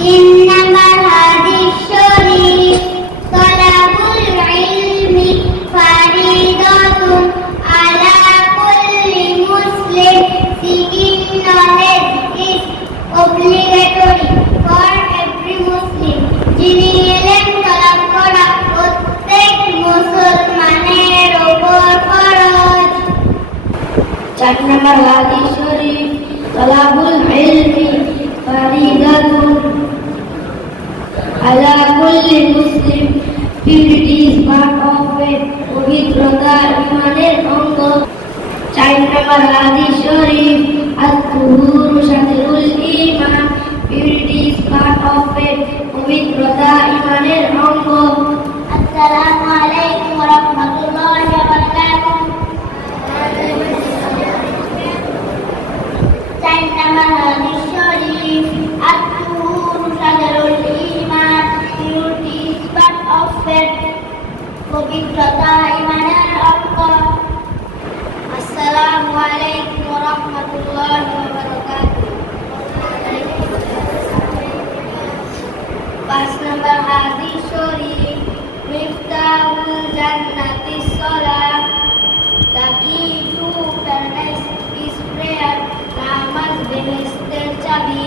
إنما هذه الشريف طلب العلم فريضة على كل Muslim. Seeking knowledge is obligatory for every Muslim. যিনি এলেম তলব করা প্রত্যেক মুসলমানের উপর ফরজ। 4 নম্বর হাদিস শরীফ তলাবুল ইলমি ফরিদাতুন আলা কুল্লি মুসলিম। Purity is part of faith. পবিত্রতা ঈমানের অঙ্গ। 4 নম্বর হাদিস শরীফ আত-তুহুরু শাতরুল ঈমান। Purity is part of faith. পবিত্রতা ঈমানের অঙ্গ। আসসালামু আলাইকুম ওয়া রাহমাতুল্লাহি ওয়া বারাকাতুহু। 4 নম্বর হাদিস শরীফ আত-তুহুরু শাতরুল ঈমান। Purity is part of faith. পবিত্রতা ঈমানের অঙ্গ। আসসালামু আলাইকুম ওয়া রাহমাতুল্লাহি ওয়া বারাকাতুহু। 5 নম্বর হাদিস শরীফ মিফতাহুল জান্নাতিস সালাহ। The key to paradise is prayer. নামাজ বেহেশতের চাবি।